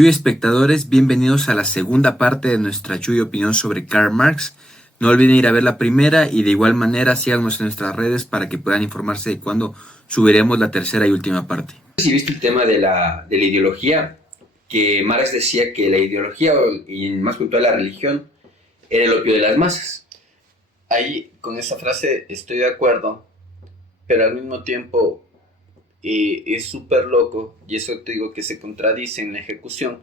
Chuy espectadores, bienvenidos a la segunda parte de nuestra Chuy opinión sobre Karl Marx. No olviden ir a ver la primera y de igual manera síganos en nuestras redes para que puedan informarse de cuándo subiremos la tercera y última parte. Si viste el tema de la ideología, que Marx decía que la ideología, y más puntual la religión, era el opio de las masas. Ahí, con esa frase, estoy de acuerdo, pero al mismo tiempo es súper loco, y eso te digo que se contradice en la ejecución,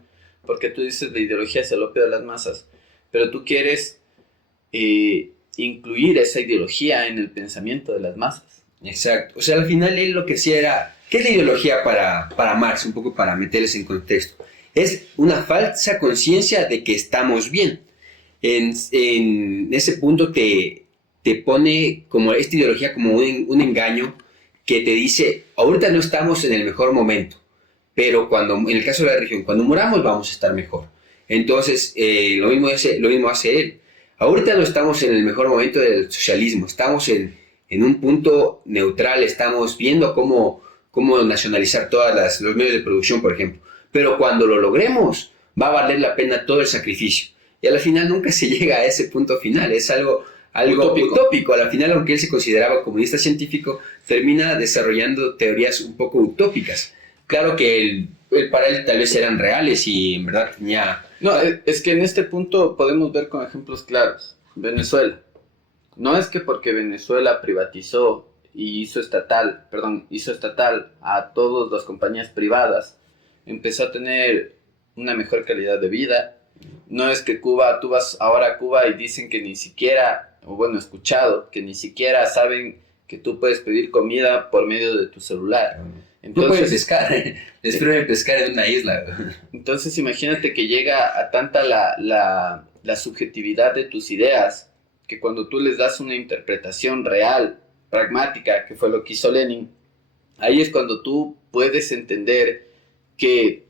porque tú dices la ideología es el opio de las masas, pero tú quieres incluir esa ideología en el pensamiento de las masas. Exacto, o sea, al final él lo que hacía era, ¿qué es la ideología para Marx? Un poco para meterles en contexto. Es una falsa conciencia de que estamos bien. En ese punto te pone como esta ideología como un engaño que te dice, ahorita no estamos en el mejor momento, pero en el caso de la religión, cuando muramos vamos a estar mejor. Entonces, lo mismo hace él. Ahorita no estamos en el mejor momento del socialismo, estamos en un punto neutral, estamos viendo cómo nacionalizar todos los medios de producción, por ejemplo. Pero cuando lo logremos, va a valer la pena todo el sacrificio. Y al final nunca se llega a ese punto final, es algo utópico. Al final, aunque él se consideraba comunista científico, termina desarrollando teorías un poco utópicas. Claro que para él tal vez eran reales y en verdad tenía... No, es que en este punto podemos ver con ejemplos claros. Venezuela. No es que porque Venezuela privatizó y hizo estatal a todas las compañías privadas, empezó a tener una mejor calidad de vida. No es que Cuba, tú vas ahora a Cuba y dicen que ni siquiera, o bueno, he escuchado, que ni siquiera saben que tú puedes pedir comida por medio de tu celular. Entonces, tú puedes pescar, les prohíben pescar en una isla. Entonces imagínate que llega a tanta la subjetividad de tus ideas, que cuando tú les das una interpretación real, pragmática, que fue lo que hizo Lenin, ahí es cuando tú puedes entender que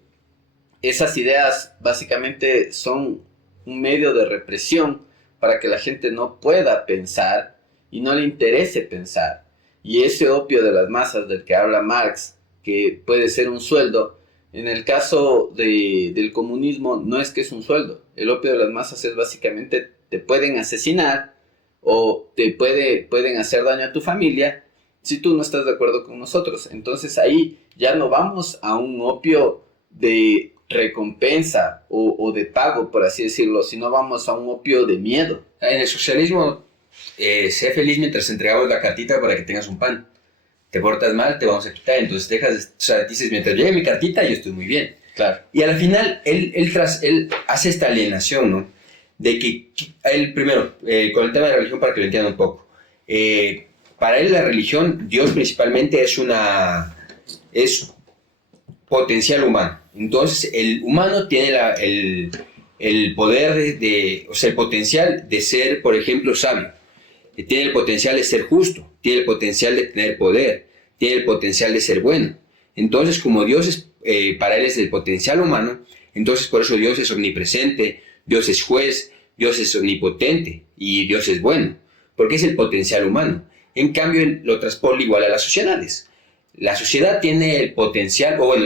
esas ideas básicamente son un medio de represión para que la gente no pueda pensar y no le interese pensar. Y ese opio de las masas del que habla Marx, que puede ser un sueldo, en el caso del comunismo no es que es un sueldo. El opio de las masas es básicamente te pueden asesinar o pueden hacer daño a tu familia si tú no estás de acuerdo con nosotros. Entonces ahí ya no vamos a un opio de recompensa o de pago, por así decirlo, sino vamos a un opio de miedo. En el socialismo, sé feliz mientras entregamos la cartita para que tengas un pan. Te portas mal, te vamos a quitar. Entonces dices, mientras llegue mi cartita, yo estoy muy bien. Claro. Y al final, él hace esta alienación, ¿no? De que él, primero, con el tema de la religión, para que lo entiendan un poco. Para él, la religión, Dios principalmente, es potencial humano. Entonces, el humano tiene el poder o sea, el potencial de ser, por ejemplo, sabio. Tiene el potencial de ser justo, tiene el potencial de tener poder, tiene el potencial de ser bueno. Entonces, como Dios para él es el potencial humano, entonces por eso Dios es omnipresente, Dios es juez, Dios es omnipotente y Dios es bueno, porque es el potencial humano. En cambio, él lo transpone igual a las sociedades. La sociedad tiene el potencial, o bueno,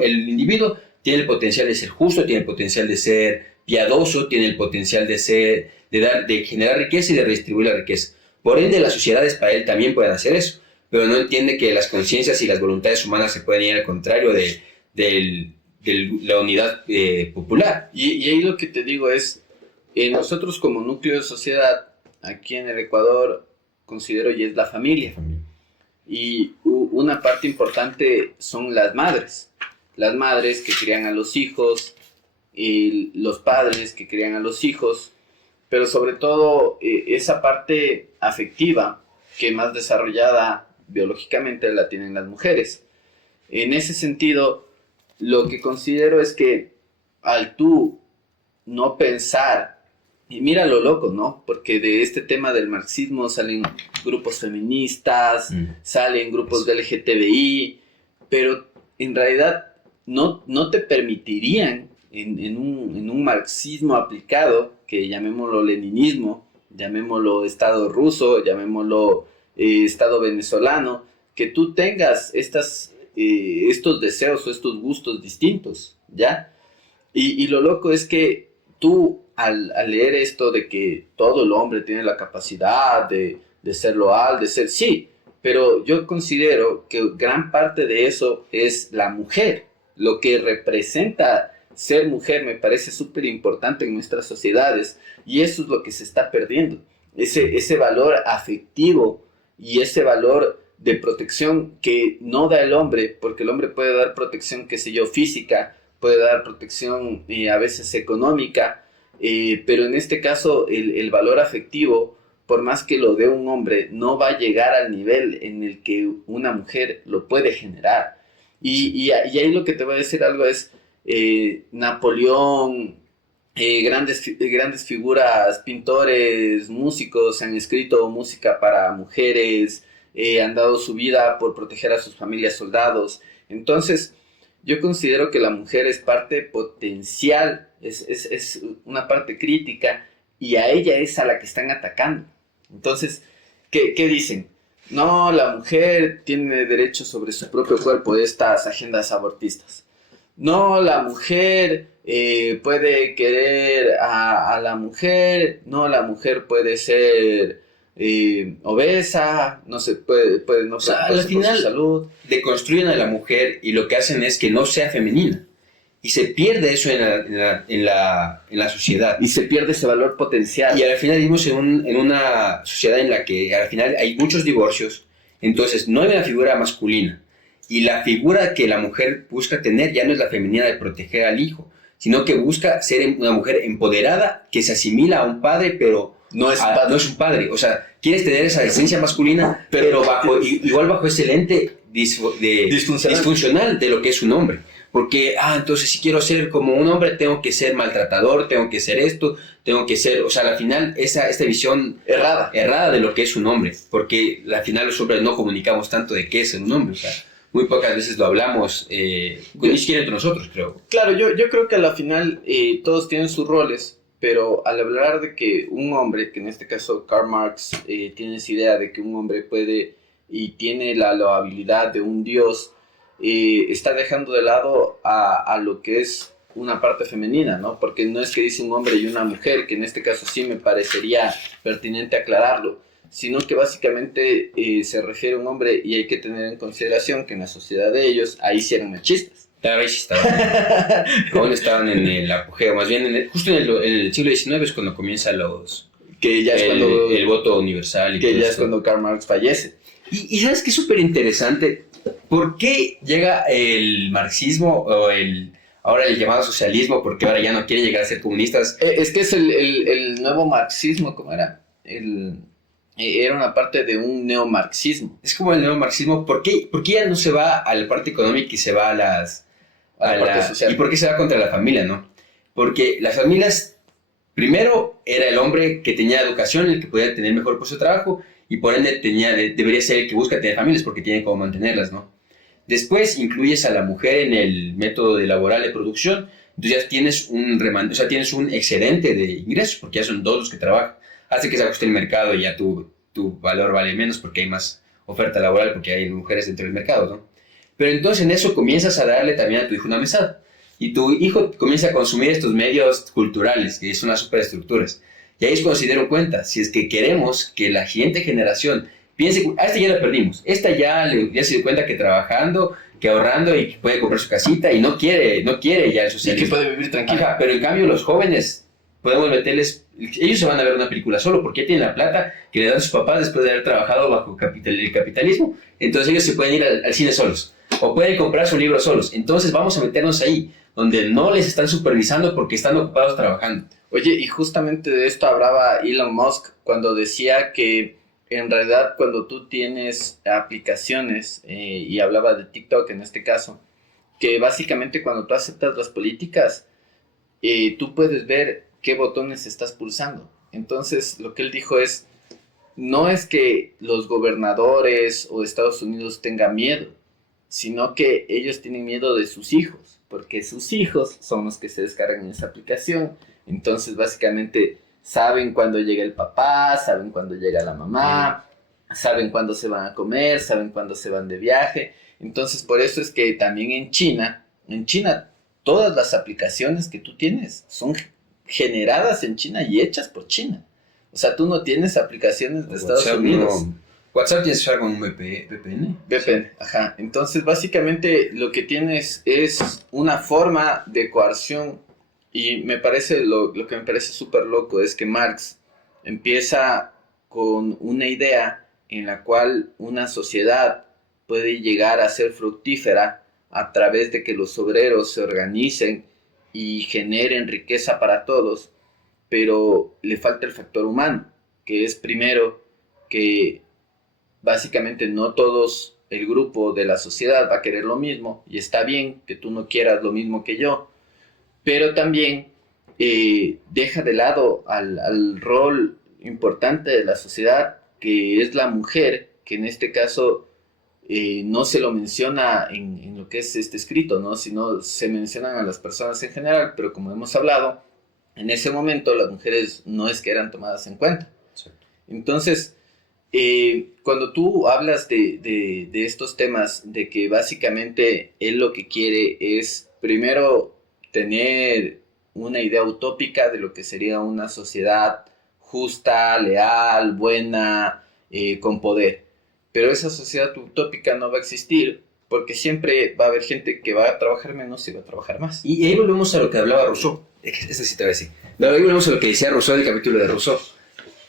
el individuo tiene el potencial de ser justo, tiene el potencial de ser piadoso, tiene el potencial de generar riqueza y de redistribuir la riqueza. Por ende, las sociedades para él también pueden hacer eso, pero no entiende que las conciencias y las voluntades humanas se pueden ir al contrario de la unidad popular. Y ahí lo que te digo es, nosotros como núcleo de sociedad, aquí en el Ecuador, considero y es la familia. Y una parte importante son las madres que crían a los hijos, y los padres que crían a los hijos, pero sobre todo esa parte afectiva que más desarrollada biológicamente la tienen las mujeres. En ese sentido, lo que considero es que al tú no pensar, y mira lo loco, ¿no? Porque de este tema del marxismo salen grupos feministas, salen grupos de LGTBI, pero en realidad no te permitirían en un marxismo aplicado, que llamémoslo leninismo, llamémoslo Estado ruso, llamémoslo Estado venezolano, que tú tengas estos deseos o estos gustos distintos, ¿ya? Y lo loco es que tú, al leer esto de que todo el hombre tiene la capacidad de ser loal, de ser, sí, pero yo considero que gran parte de eso es la mujer. Lo que representa ser mujer me parece súper importante en nuestras sociedades y eso es lo que se está perdiendo. Ese valor afectivo y ese valor de protección que no da el hombre, porque el hombre puede dar protección, qué sé yo, física, puede dar protección a veces económica, pero en este caso el valor afectivo, por más que lo dé un hombre, no va a llegar al nivel en el que una mujer lo puede generar. Y ahí lo que te voy a decir algo es, Napoleón, grandes figuras, pintores, músicos han escrito música para mujeres, han dado su vida por proteger a sus familias, soldados. Entonces, yo considero que la mujer es parte potencial, es una parte crítica y a ella es a la que están atacando. Entonces, ¿qué dicen? No, la mujer tiene derecho sobre su propio cuerpo, estas agendas abortistas. No, la mujer puede querer a la mujer, no, la mujer puede ser obesa, no se puede no O sea, preocuparse al por final su salud. deconstruyen a la mujer y lo que hacen es que no sea femenina. Y se pierde eso en la sociedad. Y se pierde ese valor potencial. Y al final vivimos en una sociedad en la que al final hay muchos divorcios, entonces no hay una figura masculina. Y la figura que la mujer busca tener ya no es la femenina de proteger al hijo, sino que busca ser una mujer empoderada que se asimila a un padre, pero No es padre. no es un padre. O sea, quieres tener esa esencia masculina, pero igual bajo ese lente disfuncional de lo que es un hombre. Porque, entonces si quiero ser como un hombre, tengo que ser maltratador, tengo que ser esto, tengo que ser... O sea, al final, esta visión errada de lo que es un hombre. Porque al final los hombres no comunicamos tanto de qué es un hombre. O sea, muy pocas veces lo hablamos, ni siquiera entre nosotros, creo. Claro, yo creo que a la final todos tienen sus roles, pero al hablar de que un hombre, que en este caso Karl Marx, tiene esa idea de que un hombre puede y tiene la habilidad de un dios, está dejando de lado a lo que es una parte femenina, ¿no? Porque no es que dice un hombre y una mujer, que en este caso sí me parecería pertinente aclararlo, sino que básicamente se refiere a un hombre y hay que tener en consideración que en la sociedad de ellos, ahí sí eran machistas. Tal vez estaban, aún estaban en el apogeo, más bien justo en el siglo XIX es cuando comienza que ya es cuando, el voto universal. Y que todo ya esto. es cuando Karl Marx fallece. Y ¿sabes qué es súper interesante? ¿Por qué llega el marxismo o ahora el llamado socialismo? Porque ahora ya no quieren llegar a ser comunistas. Es que es el nuevo marxismo, ¿cómo era? Era una parte de un neomarxismo. Es como el neomarxismo. ¿Por qué ya no se va a la parte económica y se va a la parte social? ¿Y por qué se va contra la familia, no? Porque las familias, primero, era el hombre que tenía educación, el que podía tener mejor puesto de trabajo, y por ende debería ser el que busca tener familias porque tiene cómo mantenerlas, ¿no? Después incluyes a la mujer en el método laboral de producción, entonces ya tienes tienes un excedente de ingresos porque ya son dos los que trabajan. Hace que se ajuste el mercado y ya tu valor vale menos porque hay más oferta laboral porque hay mujeres dentro del mercado, ¿no? Pero entonces en eso comienzas a darle también a tu hijo una mesada y tu hijo comienza a consumir estos medios culturales que son las superestructuras. Y ahí es cuando se dieron cuenta, si es que queremos que la siguiente generación piense, a esta ya la perdimos, esta ya se dio cuenta que trabajando, que ahorrando y que puede comprar su casita y no quiere ya el socialismo. Y que puede vivir tranquilo. Ajá, pero en cambio los jóvenes, podemos meterles, ellos se van a ver una película solo porque ya tienen la plata que le dan sus papás después de haber trabajado bajo el capitalismo, entonces ellos se pueden ir al cine solos, o pueden comprar su libro solos, entonces vamos a meternos ahí, donde no les están supervisando porque están ocupados trabajando. Oye, y justamente de esto hablaba Elon Musk cuando decía que en realidad cuando tú tienes aplicaciones, y hablaba de TikTok en este caso, que básicamente cuando tú aceptas las políticas, tú puedes ver qué botones estás pulsando. Entonces lo que él dijo es, no es que los gobernadores o Estados Unidos tengan miedo, sino que ellos tienen miedo de sus hijos, porque sus hijos son los que se descargan en esa aplicación. Entonces, básicamente, saben cuándo llega el papá, saben cuándo llega la mamá, saben cuándo se van a comer, saben cuándo se van de viaje. Entonces, por eso es que también en China todas las aplicaciones que tú tienes son generadas en China y hechas por China. O sea, tú no tienes aplicaciones de Estados Unidos. No. WhatsApp tienes que usar con un VPN. VPN, ajá. Entonces, básicamente, lo que tienes es una forma de coerción. Y me parece, lo que me parece súper loco es que Marx empieza con una idea en la cual una sociedad puede llegar a ser fructífera a través de que los obreros se organicen y generen riqueza para todos, pero le falta el factor humano, que es primero que básicamente no todos el grupo de la sociedad va a querer lo mismo, y está bien que tú no quieras lo mismo que yo, pero también deja de lado al rol importante de la sociedad, que es la mujer, que en este caso no se lo menciona en lo que es este escrito, ¿no? Sino se mencionan a las personas en general, pero como hemos hablado, en ese momento las mujeres no es que eran tomadas en cuenta. Entonces, cuando tú hablas de estos temas, de que básicamente él lo que quiere es primero tener una idea utópica de lo que sería una sociedad justa, leal, buena, con poder. Pero esa sociedad utópica no va a existir porque siempre va a haber gente que va a trabajar menos y va a trabajar más. Y ahí volvemos a lo que hablaba Rousseau. Eso sí te voy a decir. No, ahí volvemos a lo que decía Rousseau en el capítulo de Rousseau.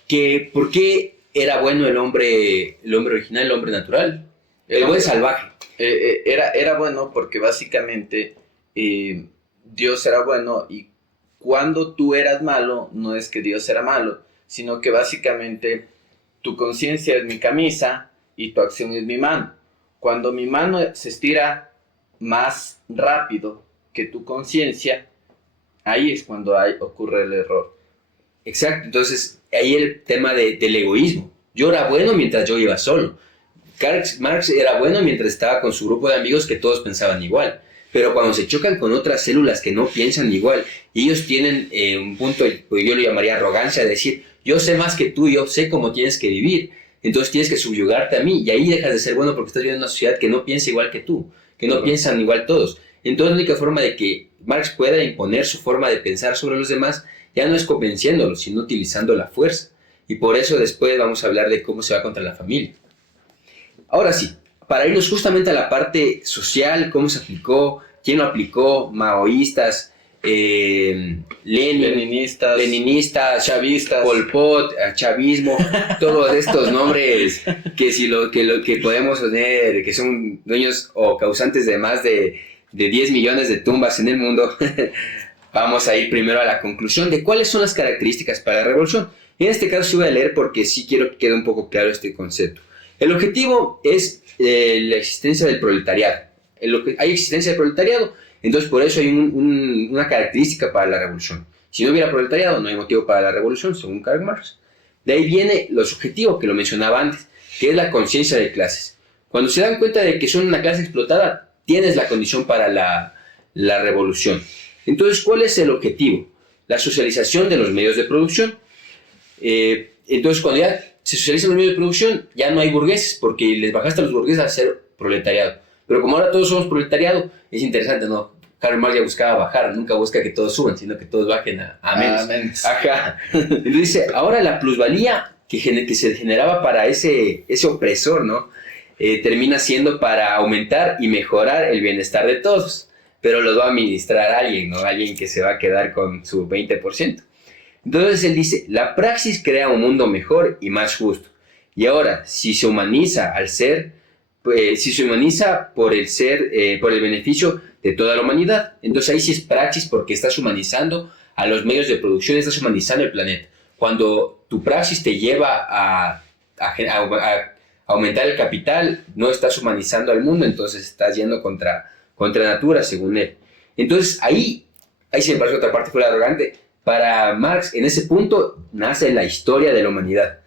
Que ¿por qué era bueno el hombre original, el hombre natural? El buen salvaje. Era bueno porque básicamente Dios era bueno, y cuando tú eras malo, no es que Dios era malo, sino que básicamente tu conciencia es mi camisa y tu acción es mi mano. Cuando mi mano se estira más rápido que tu conciencia, ahí es cuando ocurre el error. Exacto, entonces ahí el tema del egoísmo. Yo era bueno mientras yo iba solo. Marx era bueno mientras estaba con su grupo de amigos que todos pensaban igual. Pero cuando se chocan con otras células que no piensan igual, y ellos tienen un punto, pues yo lo llamaría arrogancia, de decir, yo sé más que tú, yo sé cómo tienes que vivir, entonces tienes que subyugarte a mí, y ahí dejas de ser bueno porque estás viviendo en una sociedad que no piensa igual que tú, que no piensan igual todos. Entonces la única forma de que Marx pueda imponer su forma de pensar sobre los demás ya no es convenciéndolos, sino utilizando la fuerza. Y por eso después vamos a hablar de cómo se va contra la familia. Ahora sí, para irnos justamente a la parte social, cómo se aplicó, quién lo aplicó, maoístas, leninistas, chavistas, Pol Pot, chavismo, todos estos nombres que podemos tener, que son dueños o causantes de más de 10 millones de tumbas en el mundo. Vamos a ir primero a la conclusión de cuáles son las características para la revolución. En este caso sí voy a leer porque sí quiero que quede un poco claro este concepto. El objetivo es la existencia del proletariado. Hay existencia del proletariado, entonces por eso hay una característica para la revolución. Si no hubiera proletariado, no hay motivo para la revolución, según Karl Marx. De ahí viene lo subjetivo, que lo mencionaba antes, que es la conciencia de clases. Cuando se dan cuenta de que son una clase explotada, tienes la condición para la revolución. Entonces, ¿cuál es el objetivo? La socialización de los medios de producción. Entonces, cuando ya se socializan los medios de producción, ya no hay burgueses, porque les bajaste a los burgueses a ser proletariado. Pero como ahora todos somos proletariado, es interesante, ¿no? Karl Marx ya buscaba bajar, nunca busca que todos suban, sino que todos bajen a menos. Ajá. Entonces dice, ahora la plusvalía que se generaba para ese opresor, ¿no? Termina siendo para aumentar y mejorar el bienestar de todos, pero lo va a administrar alguien, ¿no? Alguien que se va a quedar con su 20%. Entonces él dice, la praxis crea un mundo mejor y más justo. Y ahora, si se humaniza al ser, pues, si se humaniza por el ser, por el beneficio de toda la humanidad, entonces ahí sí es praxis porque estás humanizando a los medios de producción, estás humanizando el planeta. Cuando tu praxis te lleva a aumentar el capital, no estás humanizando al mundo, entonces estás yendo contra natura, según él. Entonces ahí se me parece otra parte fuera arrogante. Para Marx, en ese punto, nace la historia de la humanidad.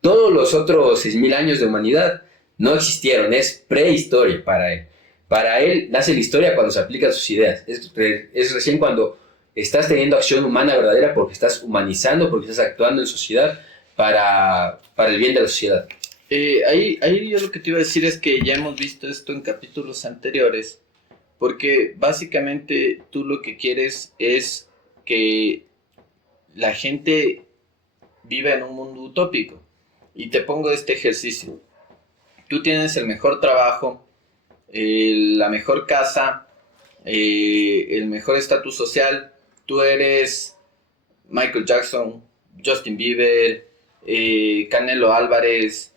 Todos los otros 6.000 años de humanidad no existieron, es prehistoria para él. Para él nace la historia cuando se aplican sus ideas. Es recién cuando estás teniendo acción humana verdadera porque estás humanizando, porque estás actuando en sociedad para el bien de la sociedad. Ahí yo lo que te iba a decir es que ya hemos visto esto en capítulos anteriores, Porque básicamente tú lo que quieres es que la gente viva en un mundo utópico. Y te pongo este ejercicio. Tú tienes el mejor trabajo, la mejor casa, el mejor estatus social. Tú eres Michael Jackson, Justin Bieber, Canelo Álvarez.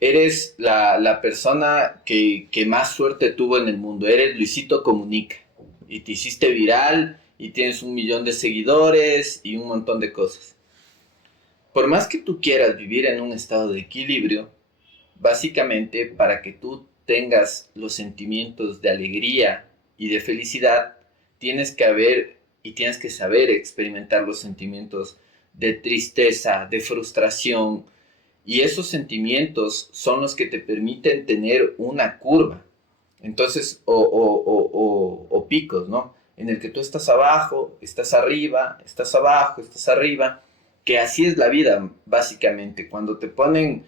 Eres la persona que más suerte tuvo en el mundo. Eres Luisito Comunica. Y te hiciste viral y tienes 1 millón de seguidores y un montón de cosas. Por más que tú quieras vivir en un estado de equilibrio, básicamente para que tú tengas los sentimientos de alegría y de felicidad, tienes que saber experimentar los sentimientos de tristeza, de frustración, y esos sentimientos son los que te permiten tener una curva. Entonces, o picos, ¿no? En el que tú estás abajo, estás arriba, estás abajo, estás arriba, que así es la vida, básicamente. Cuando te ponen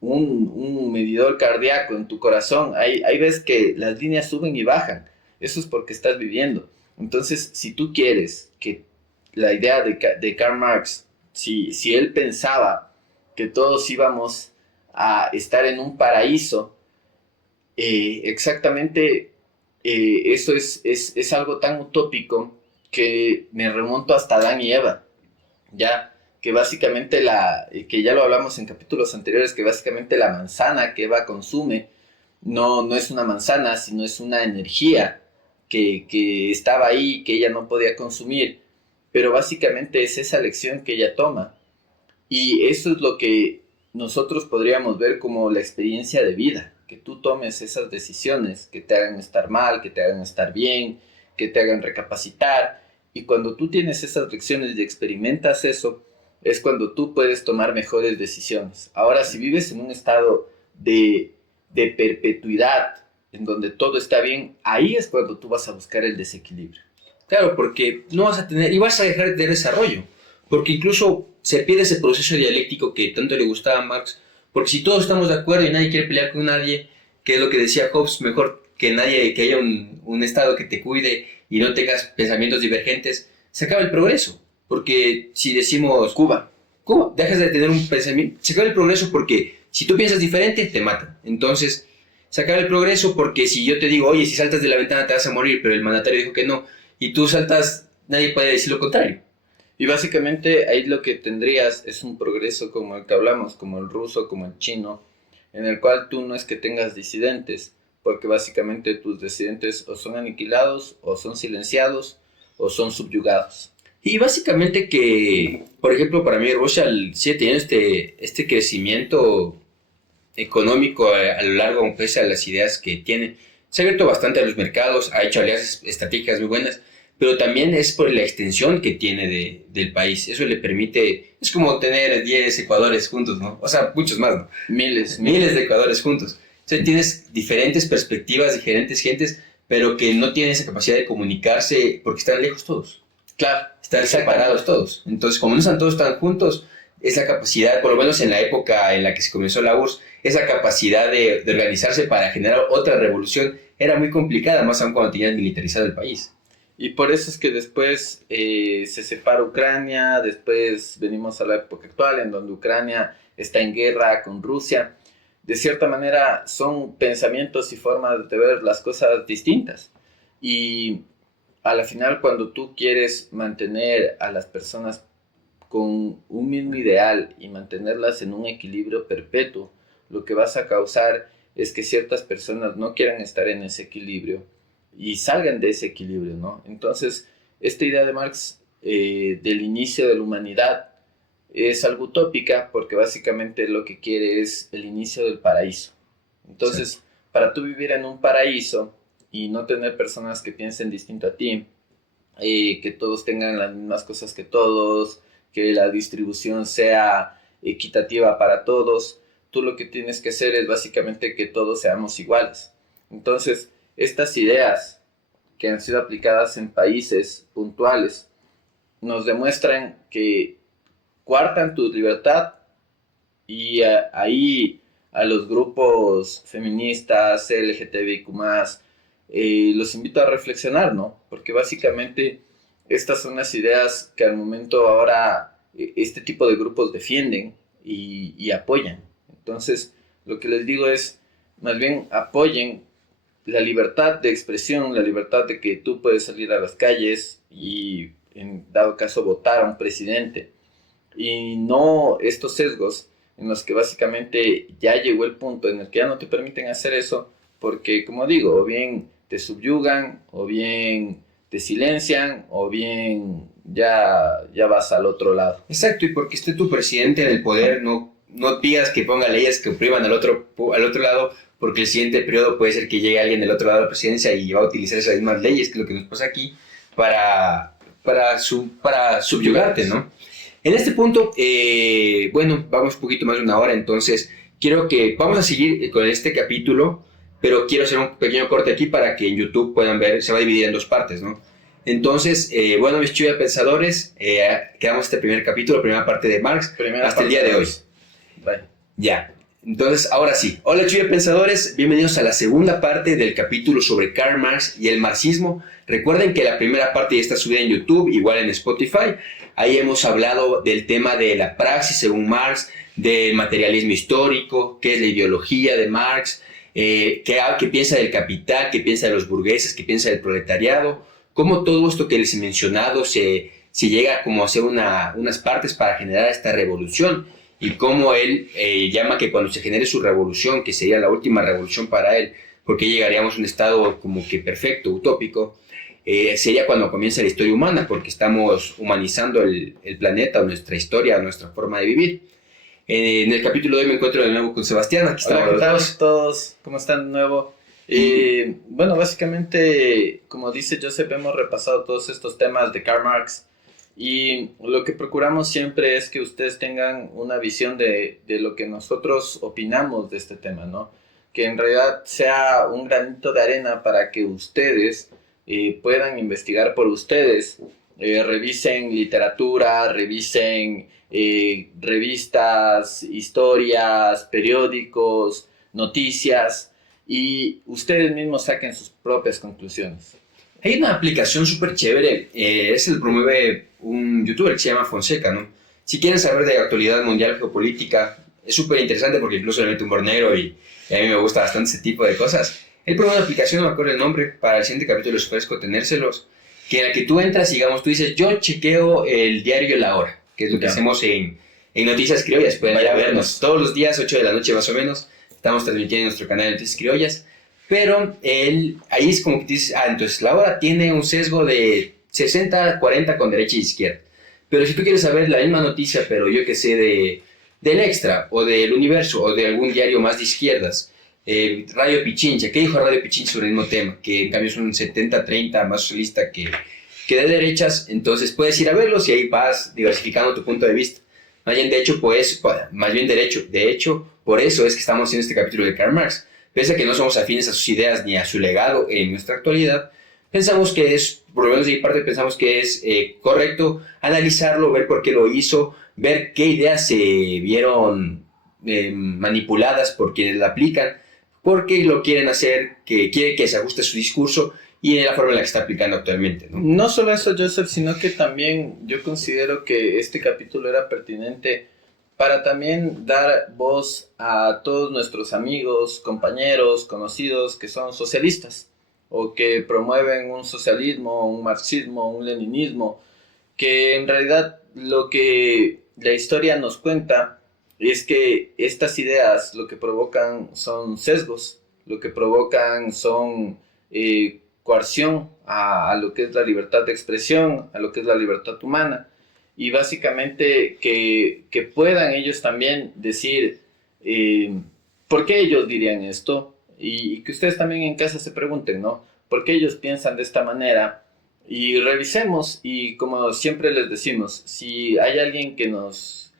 un medidor cardíaco en tu corazón, ahí ves que las líneas suben y bajan. Eso es porque estás viviendo. Entonces, si tú quieres que la idea de Karl Marx, si él pensaba que todos íbamos a estar en un paraíso, exactamente eso es algo tan utópico que me remonto hasta Adán y Eva, ya que básicamente que ya lo hablamos en capítulos anteriores, que básicamente la manzana que Eva consume no es una manzana, sino es una energía que estaba ahí, que ella no podía consumir, pero básicamente es esa lección que ella toma. Y eso es lo que nosotros podríamos ver como la experiencia de vida, que tú tomes esas decisiones que te hagan estar mal, que te hagan estar bien, que te hagan recapacitar. Y cuando tú tienes esas lecciones y experimentas eso, es cuando tú puedes tomar mejores decisiones. Ahora, si vives en un estado de perpetuidad, en donde todo está bien, ahí es cuando tú vas a buscar el desequilibrio. Claro, porque no vas a tener, y vas a dejar de tener desarrollo, porque incluso se pierde ese proceso dialéctico que tanto le gustaba a Marx, porque si todos estamos de acuerdo y nadie quiere pelear con nadie, que es lo que decía Hobbes, mejor que nadie, que haya un Estado que te cuide y no tengas pensamientos divergentes, se acaba el progreso, porque si decimos Cuba, dejas de tener un pensamiento, se acaba el progreso porque si tú piensas diferente, te matan, entonces se acaba el progreso porque si yo te digo, oye, si saltas de la ventana te vas a morir, pero el mandatario dijo que no, y tú saltas, nadie puede decir lo contrario. Y básicamente ahí lo que tendrías es un progreso como el que hablamos, como el ruso, como el chino, en el cual tú no es que tengas disidentes, porque básicamente tus disidentes o son aniquilados, o son silenciados, o son subyugados. Y básicamente que, por ejemplo, para mí Rusia sí ha tenido este crecimiento económico a lo largo, pese a las ideas que tiene. Se ha abierto bastante a los mercados, ha hecho alianzas estratégicas muy buenas, pero también es por la extensión que tiene del país. Eso le permite, es como tener 10 Ecuadores juntos, ¿no? O sea, muchos más, ¿no? Miles de Ecuadores juntos. O sea, tienes diferentes perspectivas, diferentes gentes, pero que no tienen esa capacidad de comunicarse porque están lejos todos. Claro. Están separados todos. Entonces, como no están todos tan juntos, esa capacidad, por lo menos en la época en la que se comenzó la URSS, esa capacidad de organizarse para generar otra revolución era muy complicada, más aún cuando tenían militarizado el país. Y por eso es que después se separa Ucrania, después venimos a la época actual en donde Ucrania está en guerra con Rusia. De cierta manera son pensamientos y formas de ver las cosas distintas. Y a la final cuando tú quieres mantener a las personas con un mismo ideal y mantenerlas en un equilibrio perpetuo, lo que vas a causar es que ciertas personas no quieran estar en ese equilibrio y salgan de ese equilibrio, ¿no? Entonces, esta idea de Marx del inicio de la humanidad es algo utópica porque básicamente lo que quiere es el inicio del paraíso. Entonces, sí, para tú vivir en un paraíso y no tener personas que piensen distinto a ti, que todos tengan las mismas cosas que todos, que la distribución sea equitativa para todos, tú lo que tienes que hacer es básicamente que todos seamos iguales. Entonces, estas ideas que han sido aplicadas en países puntuales nos demuestran que coartan tu libertad y ahí a los grupos feministas, LGTBIQ+, los invito a reflexionar, ¿no? Porque básicamente estas son las ideas que al momento ahora este tipo de grupos defienden y apoyan. Entonces, lo que les digo es, más bien apoyen la libertad de expresión, la libertad de que tú puedes salir a las calles y, en dado caso, votar a un presidente. Y no estos sesgos en los que básicamente ya llegó el punto en el que ya no te permiten hacer eso, porque, como digo, o bien te subyugan, o bien te silencian, o bien ya vas al otro lado. Exacto, y porque esté tu presidente en el poder, no pidas que ponga leyes que opriman al otro lado, porque el siguiente periodo puede ser que llegue alguien del otro lado de la presidencia y va a utilizar esas mismas leyes, que es lo que nos pasa aquí, para subyugarte, ¿no? En este punto, bueno, vamos un poquito más de una hora, entonces quiero que vamos a seguir con este capítulo, pero quiero hacer un pequeño corte aquí para que en YouTube puedan ver, se va a dividir en 2 partes, ¿no? Entonces, bueno, mis chuya pensadores, quedamos este primer capítulo, primera parte de Marx, hasta el día de hoy. Bye. Ya, entonces, ahora sí. Hola, chuya pensadores, bienvenidos a la segunda parte del capítulo sobre Karl Marx y el marxismo. Recuerden que la primera parte ya está subida en YouTube, igual en Spotify. Ahí hemos hablado del tema de la praxis según Marx, del materialismo histórico, qué es la ideología de Marx, qué piensa del capital, qué piensa de los burgueses, qué piensa del proletariado, cómo todo esto que les he mencionado se llega como a hacer unas partes para generar esta revolución, y cómo él llama que cuando se genere su revolución, que sería la última revolución para él, porque llegaríamos a un estado como que perfecto, utópico, sería cuando comienza la historia humana, porque estamos humanizando el planeta, nuestra historia, nuestra forma de vivir. En el capítulo de hoy me encuentro de nuevo con Sebastián. Aquí estamos. Hola, ¿qué tal todos? ¿Cómo están de nuevo? Bueno, básicamente, como dice Joseph, hemos repasado todos estos temas de Karl Marx, y lo que procuramos siempre es que ustedes tengan una visión de lo que nosotros opinamos de este tema, ¿no? Que en realidad sea un granito de arena para que ustedes puedan investigar por ustedes, revisen literatura, revisen revistas, historias, periódicos, noticias, y ustedes mismos saquen sus propias conclusiones. Hay una aplicación súper chévere, lo promueve un youtuber que se llama Fonseca, ¿no? Si quieren saber de actualidad mundial, geopolítica, es súper interesante porque incluso le mete humor negro y a mí me gusta bastante ese tipo de cosas. Él promueve una aplicación, no me acuerdo el nombre, para el siguiente capítulo les ofrezco tenérselos, que en la que tú entras, digamos, tú dices, yo chequeo el diario La Hora, que es lo que hacemos en Noticias Criollas. Pueden ir a vernos todos los días, 8 de la noche más o menos, estamos transmitiendo en nuestro canal de Noticias Criollas. Pero ahí es como que dices, entonces La Hora tiene un sesgo de 60-40 con derecha y izquierda. Pero si tú quieres saber la misma noticia, pero yo que sé, del Extra, o del Universo, o de algún diario más de izquierdas, Radio Pichincha, ¿qué dijo Radio Pichincha sobre el mismo tema? Que en cambio es un 70-30 más socialista que de derechas, entonces puedes ir a verlos y ahí vas diversificando tu punto de vista. Más bien, de hecho, por eso es que estamos haciendo este capítulo de Karl Marx. Pese a que no somos afines a sus ideas ni a su legado en nuestra actualidad, pensamos que por lo menos de mi parte, pensamos que es correcto analizarlo, ver por qué lo hizo, ver qué ideas se vieron manipuladas por quienes la aplican, porque lo quieren hacer, que quiere que se ajuste su discurso y en la forma en la que está aplicando actualmente, ¿no? No solo eso, Joseph, sino que también yo considero que este capítulo era pertinente para también dar voz a todos nuestros amigos, compañeros, conocidos que son socialistas o que promueven un socialismo, un marxismo, un leninismo, que en realidad lo que la historia nos cuenta es que estas ideas lo que provocan son sesgos, lo que provocan son coerción a lo que es la libertad de expresión, a lo que es la libertad humana. Y básicamente que puedan ellos también decir por qué ellos dirían esto, y que ustedes también en casa se pregunten, ¿no? ¿Por qué ellos piensan de esta manera? Y revisemos, y como siempre les decimos, si hay alguien que nos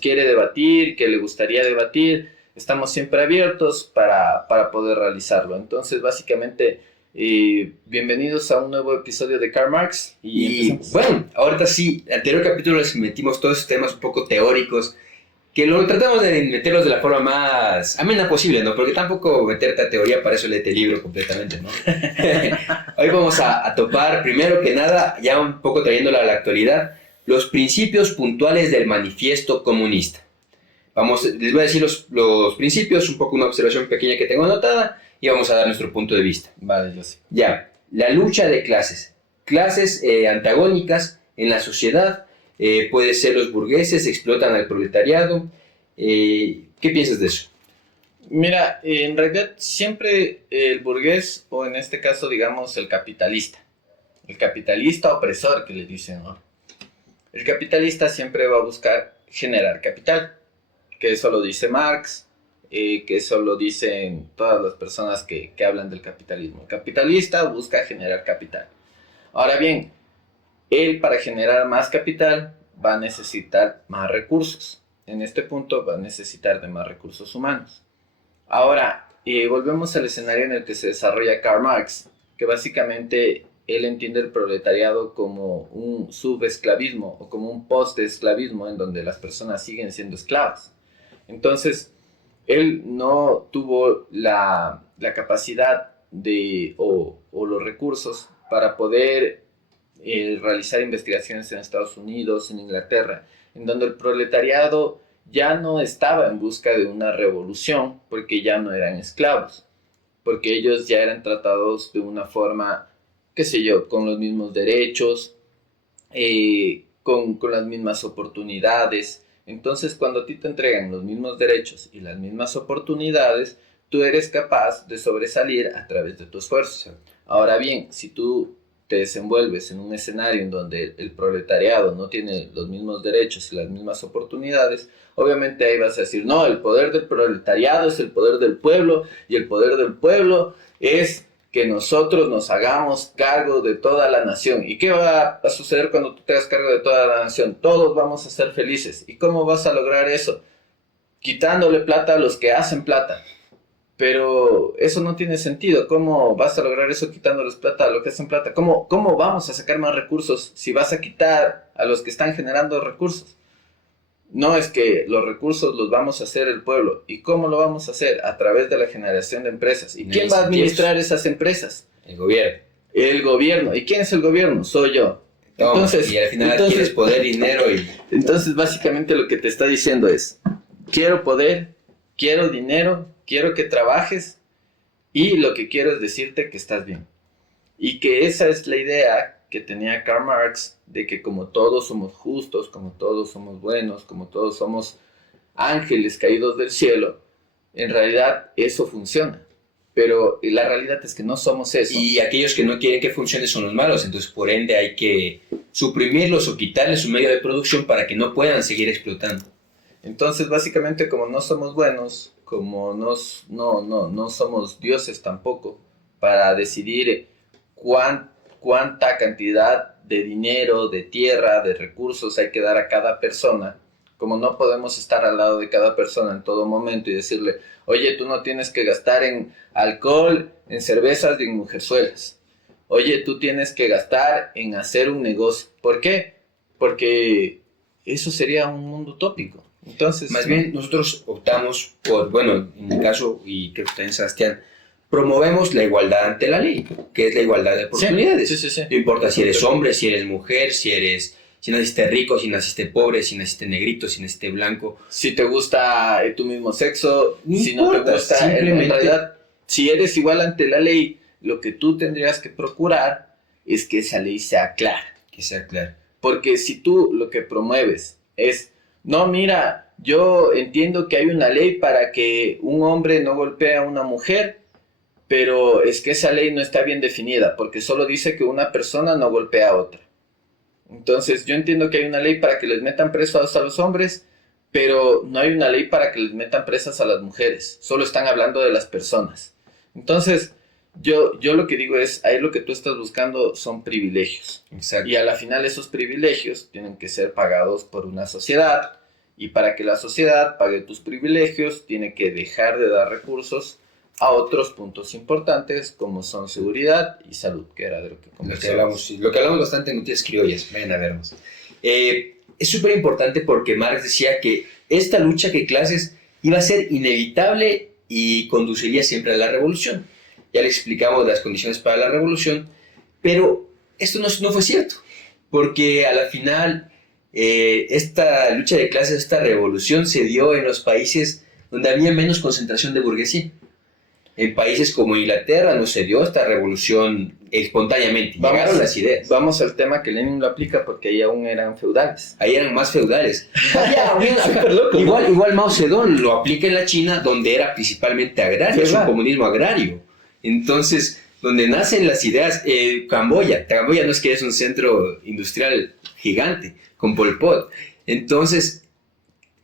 quiere debatir, que le gustaría debatir, estamos siempre abiertos para poder realizarlo. Entonces, básicamente, bienvenidos a un nuevo episodio de Karl Marx. Y bueno, ahorita sí, en el anterior capítulo les metimos todos estos temas un poco teóricos, que lo tratamos de meterlos de la forma más amena posible, ¿no? Porque tampoco meterte a teoría, para eso léete el libro completamente, ¿no? Hoy vamos a topar, primero que nada, ya un poco trayéndola a la actualidad, los principios puntuales del manifiesto comunista. Les voy a decir los principios, un poco una observación pequeña que tengo anotada, y vamos a dar nuestro punto de vista. Vale, yo sí. Ya, la lucha de clases. Clases antagónicas en la sociedad. Puede ser los burgueses explotan al proletariado. ¿Qué piensas de eso? Mira, en realidad siempre el burgués, o en este caso digamos el capitalista opresor que le dicen, ¿no? El capitalista siempre va a buscar generar capital, que eso lo dice Marx, que eso lo dicen todas las personas que hablan del capitalismo. El capitalista busca generar capital. Ahora bien, él para generar más capital va a necesitar más recursos. En este punto va a necesitar de más recursos humanos. Ahora, volvemos al escenario en el que se desarrolla Karl Marx, que básicamente él entiende el proletariado como un subesclavismo o como un post-esclavismo en donde las personas siguen siendo esclavas. Entonces, él no tuvo la capacidad o los recursos para poder realizar investigaciones en Estados Unidos, en Inglaterra, en donde el proletariado ya no estaba en busca de una revolución porque ya no eran esclavos, porque ellos ya eran tratados de una forma, qué sé yo, con los mismos derechos, con las mismas oportunidades. Entonces, cuando a ti te entregan los mismos derechos y las mismas oportunidades, tú eres capaz de sobresalir a través de tu esfuerzo. Ahora bien, si tú te desenvuelves en un escenario en donde el proletariado no tiene los mismos derechos y las mismas oportunidades, obviamente ahí vas a decir, no, el poder del proletariado es el poder del pueblo, y el poder del pueblo es que nosotros nos hagamos cargo de toda la nación. ¿Y qué va a suceder cuando tú te hagas cargo de toda la nación? Todos vamos a ser felices. ¿Y cómo vas a lograr eso? Quitándole plata a los que hacen plata. Pero eso no tiene sentido. ¿Cómo vas a lograr eso quitándoles plata a los que hacen plata? ¿Cómo vamos a sacar más recursos si vas a quitar a los que están generando recursos? No, es que los recursos los vamos a hacer el pueblo. ¿Y cómo lo vamos a hacer? A través de la generación de empresas. ¿Y quién va a administrar esas empresas? El gobierno. El gobierno. ¿Y quién es el gobierno? Soy yo. Entonces, y al final quieres poder, dinero y... Entonces, básicamente lo que te está diciendo es, quiero poder, quiero dinero, quiero que trabajes, y lo que quiero es decirte que estás bien. Y que esa es la idea que tenía Karl Marx, de que como todos somos justos, como todos somos buenos, como todos somos ángeles caídos del cielo, en realidad eso funciona. Pero la realidad es que no somos eso. Y aquellos que no quieren que funcione son los malos, entonces por ende hay que suprimirlos o quitarles su medio de producción para que no puedan seguir explotando. Entonces, básicamente, como no somos buenos, como no somos dioses tampoco, para decidir cuánta cantidad de dinero, de tierra, de recursos hay que dar a cada persona, como no podemos estar al lado de cada persona en todo momento y decirle, oye, tú no tienes que gastar en alcohol, en cervezas y en mujerzuelas. Oye, tú tienes que gastar en hacer un negocio. ¿Por qué? Porque eso sería un mundo utópico. Entonces, más bien nosotros optamos por, bueno, en mi caso, y creo que también Sebastián, promovemos la igualdad ante la ley, que es la igualdad de oportunidades. Sí. No importa si eres hombre, si eres mujer, si naciste rico, si naciste pobre, si naciste negrito, si naciste blanco. Si te gusta tu mismo sexo, no si importa, no te gusta, simplemente... en realidad, si eres igual ante la ley, lo que tú tendrías que procurar es que esa ley sea clara. Que sea clara. Porque si tú lo que promueves es, no, mira, yo entiendo que hay una ley para que un hombre no golpee a una mujer, pero es que esa ley no está bien definida, porque solo dice que una persona no golpea a otra. Entonces, yo entiendo que hay una ley para que les metan presos a los hombres, pero no hay una ley para que les metan presas a las mujeres. Solo están hablando de las personas. Entonces, yo lo que digo es, ahí lo que tú estás buscando son privilegios. Exacto. Y a la final esos privilegios tienen que ser pagados por una sociedad. Y para que la sociedad pague tus privilegios, tiene que dejar de dar recursos a otros puntos importantes como son seguridad y salud, que era de lo que conversamos. Lo que hablamos bastante en Noticias Criollas, vayan a vernos. Es súper importante porque Marx decía que esta lucha de clases iba a ser inevitable y conduciría siempre a la revolución. Ya le explicamos las condiciones para la revolución, pero esto no fue cierto, porque a la final esta lucha de clases, esta revolución se dio en los países donde había menos concentración de burguesía. En países como Inglaterra no se dio esta revolución espontáneamente, llegaron las ideas. Vamos al tema que Lenin lo aplica porque ahí aún eran feudales. Ahí eran más feudales. Igual Mao Zedong lo aplica en la China, donde era principalmente agrario, es un comunismo agrario. Entonces, donde nacen las ideas, Camboya no es que es un centro industrial gigante, con Pol Pot. Entonces,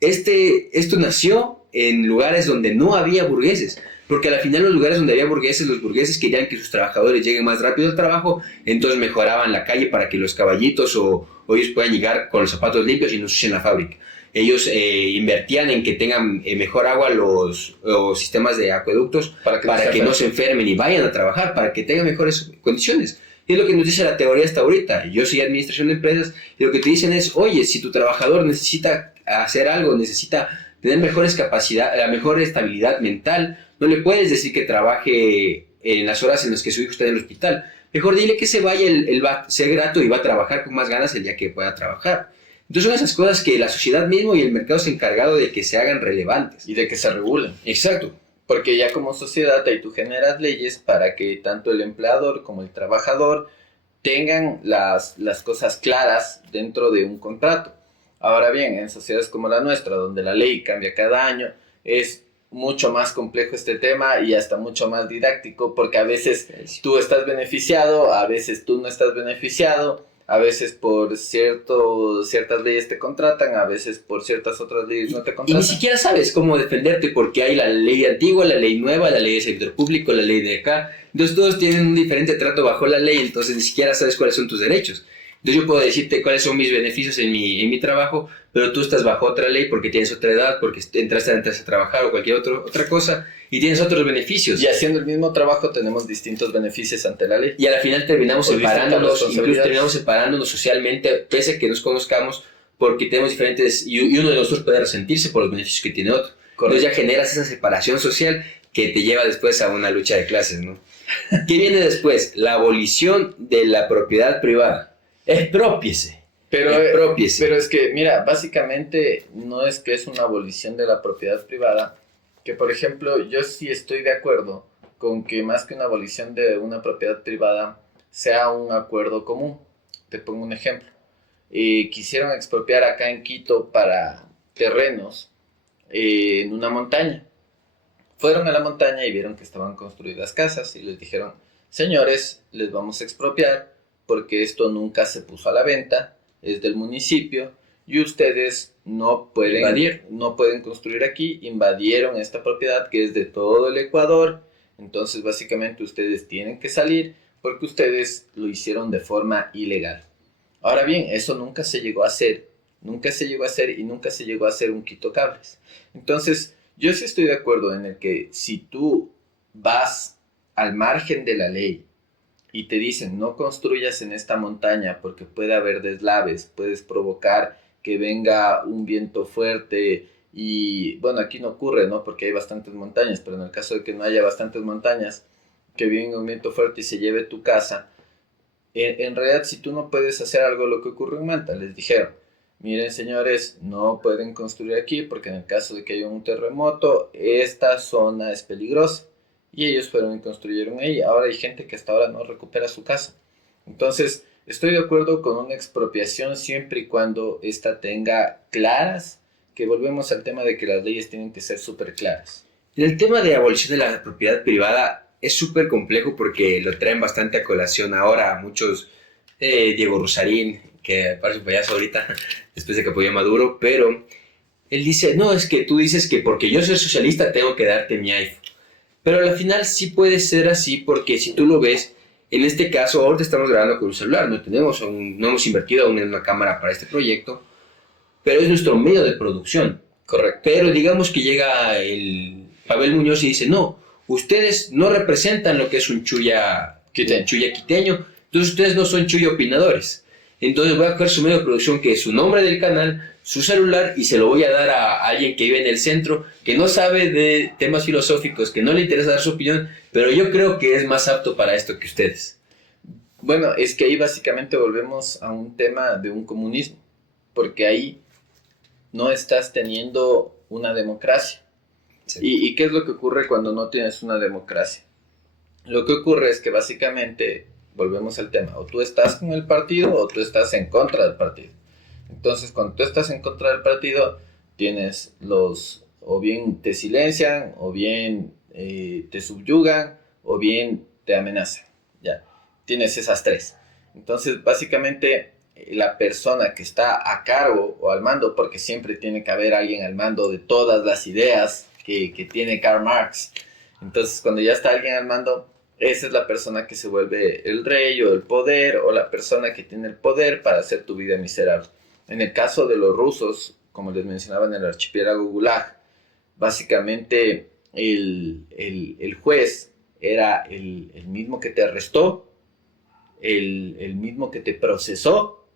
esto nació en lugares donde no había burgueses. Porque al final los lugares donde había burgueses, los burgueses querían que sus trabajadores lleguen más rápido al trabajo, entonces mejoraban la calle para que los caballitos o ellos puedan llegar con los zapatos limpios y no sucien la fábrica. Ellos invertían en que tengan mejor agua los sistemas de acueductos para que no se enfermen y vayan a trabajar, para que tengan mejores condiciones. Y es lo que nos dice la teoría hasta ahorita. Yo soy administración de empresas y lo que te dicen es, oye, si tu trabajador necesita hacer algo, necesita tener mejores capacidades, la mejor estabilidad mental, no le puedes decir que trabaje en las horas en las que su hijo está en el hospital. Mejor dile que se vaya, él va a ser grato y va a trabajar con más ganas el día que pueda trabajar. Entonces son esas cosas que la sociedad mismo y el mercado se han encargado de que se hagan relevantes. Y de que se regulen. Exacto. Porque ya como sociedad ahí tú generas leyes para que tanto el empleador como el trabajador tengan las cosas claras dentro de un contrato. Ahora bien, en sociedades como la nuestra, donde la ley cambia cada año, es mucho más complejo este tema y hasta mucho más didáctico, porque a veces tú estás beneficiado, a veces tú no estás beneficiado, a veces por ciertas leyes te contratan, a veces por ciertas otras leyes no te contratan. Y ni siquiera sabes cómo defenderte, porque hay la ley antigua, la ley nueva, la ley de sector público, la ley de acá. Entonces todos tienen un diferente trato bajo la ley, entonces ni siquiera sabes cuáles son tus derechos. Entonces yo puedo decirte cuáles son mis beneficios en mi trabajo, pero tú estás bajo otra ley porque tienes otra edad, porque entraste a trabajar o cualquier otra cosa y tienes otros beneficios. Y haciendo el mismo trabajo tenemos distintos beneficios ante la ley. Y a la final terminamos separándonos socialmente, pese a que nos conozcamos, porque tenemos diferentes, y uno de nosotros puede resentirse por los beneficios que tiene otro. Correcto. Entonces ya generas esa separación social que te lleva después a una lucha de clases, ¿no? ¿Qué viene después? La abolición de la propiedad privada. Expropiese. Pero es que, mira, básicamente no es que es una abolición de la propiedad privada, que por ejemplo yo sí estoy de acuerdo con que más que una abolición de una propiedad privada sea un acuerdo común. Te pongo un ejemplo. Quisieron expropiar acá en Quito para terrenos en una montaña. Fueron a la montaña y vieron que estaban construidas casas y les dijeron, señores, les vamos a expropiar porque esto nunca se puso a la venta, es del municipio y ustedes no pueden construir aquí, invadieron esta propiedad que es de todo el Ecuador, entonces básicamente ustedes tienen que salir porque ustedes lo hicieron de forma ilegal. Ahora bien, eso nunca se llegó a hacer y nunca se llegó a hacer un quitocables. Entonces, yo sí estoy de acuerdo en el que si tú vas al margen de la ley y te dicen no construyas en esta montaña porque puede haber deslaves, puedes provocar que venga un viento fuerte y bueno, aquí no ocurre, ¿no? Porque hay bastantes montañas, pero en el caso de que no haya bastantes montañas, que venga un viento fuerte y se lleve tu casa, en realidad si tú no puedes hacer algo lo que ocurre en Manta, les dijeron, miren señores, no pueden construir aquí porque en el caso de que haya un terremoto, esta zona es peligrosa. Y ellos fueron y construyeron ahí. Ahora hay gente que hasta ahora no recupera su casa. Entonces, estoy de acuerdo con una expropiación siempre y cuando esta tenga claras, que volvemos al tema de que las leyes tienen que ser súper claras. El tema de abolición de la propiedad privada es súper complejo porque lo traen bastante a colación ahora muchos, Diego Rusarín, que parece un payaso ahorita, después de que apoyó a Maduro, pero él dice, no, es que tú dices que porque yo soy socialista tengo que darte mi iPhone. Pero al final sí puede ser así porque si tú lo ves, en este caso, ahorita estamos grabando con un celular, no hemos invertido aún en una cámara para este proyecto, pero es nuestro medio de producción. Correcto. Pero digamos que llega el Pavel Muñoz y dice, no, ustedes no representan lo que es un chuya quiteño, entonces ustedes no son chuya opinadores. Entonces voy a coger su medio de producción, que es su nombre del canal, su celular, y se lo voy a dar a alguien que vive en el centro, que no sabe de temas filosóficos, que no le interesa dar su opinión, pero yo creo que es más apto para esto que ustedes. Bueno, es que ahí básicamente volvemos a un tema de un comunismo, porque ahí no estás teniendo una democracia. Sí. ¿Y qué es lo que ocurre cuando no tienes una democracia? Lo que ocurre es que básicamente, volvemos al tema, o tú estás con el partido o tú estás en contra del partido. Entonces, cuando tú estás en contra del partido, tienes o bien te silencian, o bien te subyugan, o bien te amenazan. Ya, tienes esas tres. Entonces, básicamente, la persona que está a cargo o al mando, porque siempre tiene que haber alguien al mando de todas las ideas que tiene Karl Marx. Entonces, cuando ya está alguien al mando, esa es la persona que se vuelve el rey o el poder, o la persona que tiene el poder para hacer tu vida miserable. En el caso de los rusos, como les mencionaba en el archipiélago Gulag, básicamente el juez era el mismo que te arrestó, el mismo que te procesó,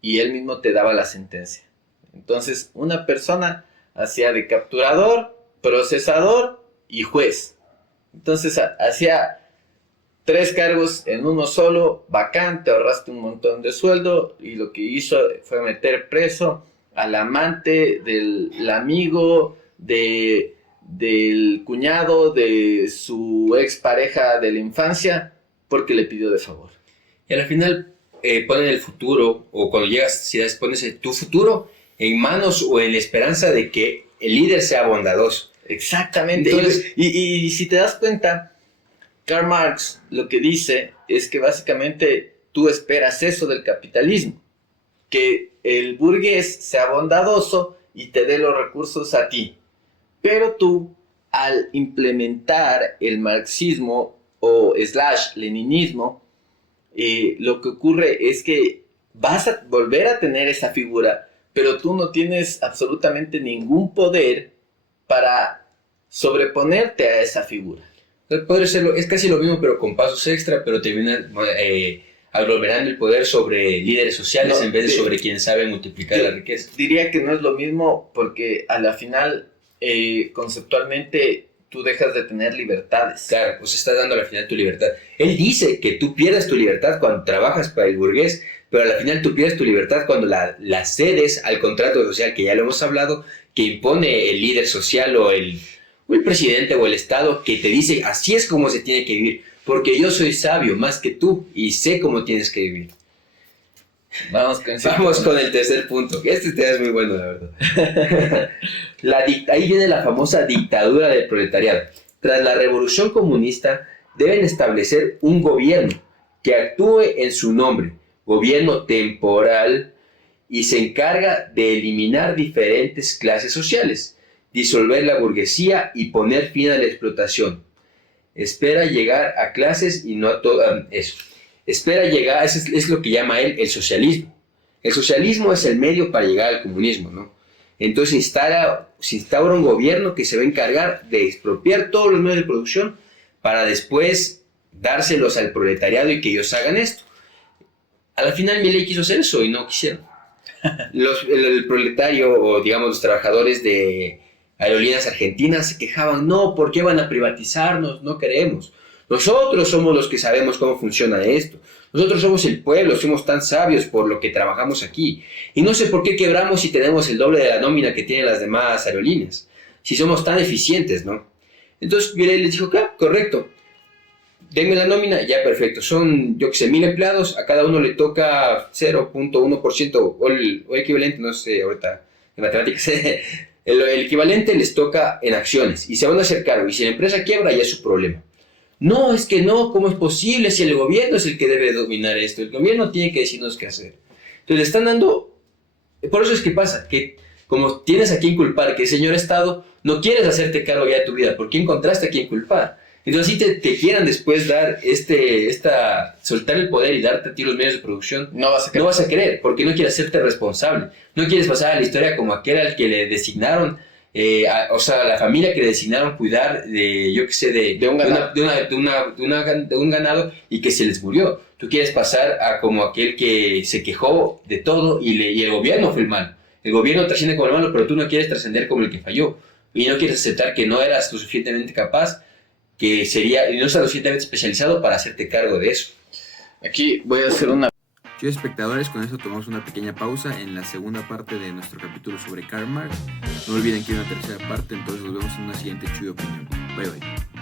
y él mismo te daba la sentencia. Entonces, una persona hacía de capturador, procesador y juez. Entonces, hacía 3 cargos en uno solo, bacán, te ahorraste un montón de sueldo, y lo que hizo fue meter preso al amante, del amigo, del cuñado, de su expareja de la infancia, porque le pidió de favor. Y al final ponen el futuro, o cuando llegas a ciudades pones tu futuro en manos o en la esperanza de que el líder sea bondadoso. Exactamente. Entonces, y si te das cuenta, Karl Marx lo que dice es que básicamente tú esperas eso del capitalismo, que el burgués sea bondadoso y te dé los recursos a ti. Pero tú, al implementar el marxismo o leninismo, lo que ocurre es que vas a volver a tener esa figura, pero tú no tienes absolutamente ningún poder para sobreponerte a esa figura. Podría serlo, es casi lo mismo, pero con pasos extra, pero termina aglomerando el poder sobre líderes sociales en vez de sobre quienes saben multiplicar la riqueza. Diría que no es lo mismo, porque a la final, conceptualmente, tú dejas de tener libertades. Claro, pues estás dando al final tu libertad. Él dice que tú pierdes tu libertad cuando trabajas para el burgués, pero al final tú pierdes tu libertad cuando la cedes al contrato social, que ya lo hemos hablado, que impone el líder social o el presidente o el Estado, que te dice así es como se tiene que vivir, porque yo soy sabio más que tú y sé cómo tienes que vivir. Vamos con el tercer punto. Este tema es muy bueno, la verdad. Ahí viene la famosa dictadura del proletariado. Tras la revolución comunista, deben establecer un gobierno que actúe en su nombre, gobierno temporal, y se encarga de eliminar diferentes clases sociales, disolver la burguesía y poner fin a la explotación. Espera llegar a clases y no a todas. Eso. Espera llegar, es lo que llama él el socialismo. El socialismo es el medio para llegar al comunismo, ¿no? Entonces se instaura un gobierno que se va a encargar de expropiar todos los medios de producción para después dárselos al proletariado y que ellos hagan esto. A la final Milei quiso hacer eso y no quisieron. El proletario, o digamos los trabajadores de aerolíneas argentinas, se quejaban: no, ¿por qué van a privatizarnos? No queremos. Nosotros somos los que sabemos cómo funciona esto. Nosotros somos el pueblo, somos tan sabios por lo que trabajamos aquí. Y no sé por qué quebramos si tenemos el doble de la nómina que tienen las demás aerolíneas. Si somos tan eficientes, ¿no? Entonces Milei les dijo: correcto, denme la nómina, ya perfecto. Son, yo que sé, 1000 empleados, a cada uno le toca 0.1% o el equivalente, no sé, ahorita en matemáticas, el equivalente les toca en acciones y se van a hacer cargo. Y si la empresa quiebra, ya es su problema. No, es que no, ¿cómo es posible si el gobierno es el que debe dominar esto? El gobierno tiene que decirnos qué hacer. Entonces le están dando, por eso es que pasa, que como tienes a quien culpar, que el señor Estado, no quieres hacerte cargo ya de tu vida, porque encontraste a quien culpar. Entonces, si te quieran después dar soltar el poder y darte a ti los medios de producción, no vas a querer, porque no quieres hacerte responsable. No quieres pasar a la historia como aquel al que le designaron, la familia que le designaron cuidar de un ganado y que se les murió. Tú tú quieres pasar a como aquel que se quejó de todo y el gobierno fue el malo. El gobierno trasciende como el malo, pero tú no quieres trascender como el que falló. Y no quieres aceptar que no eras lo suficientemente capaz, que sería, y no estás lo suficientemente especializado para hacerte cargo de eso. Aquí voy a hacer una... Chuy espectadores, con esto tomamos una pequeña pausa en la segunda parte de nuestro capítulo sobre Karl Marx. No olviden que hay una tercera parte, entonces nos vemos en una siguiente Chuy Opinión. Bye bye.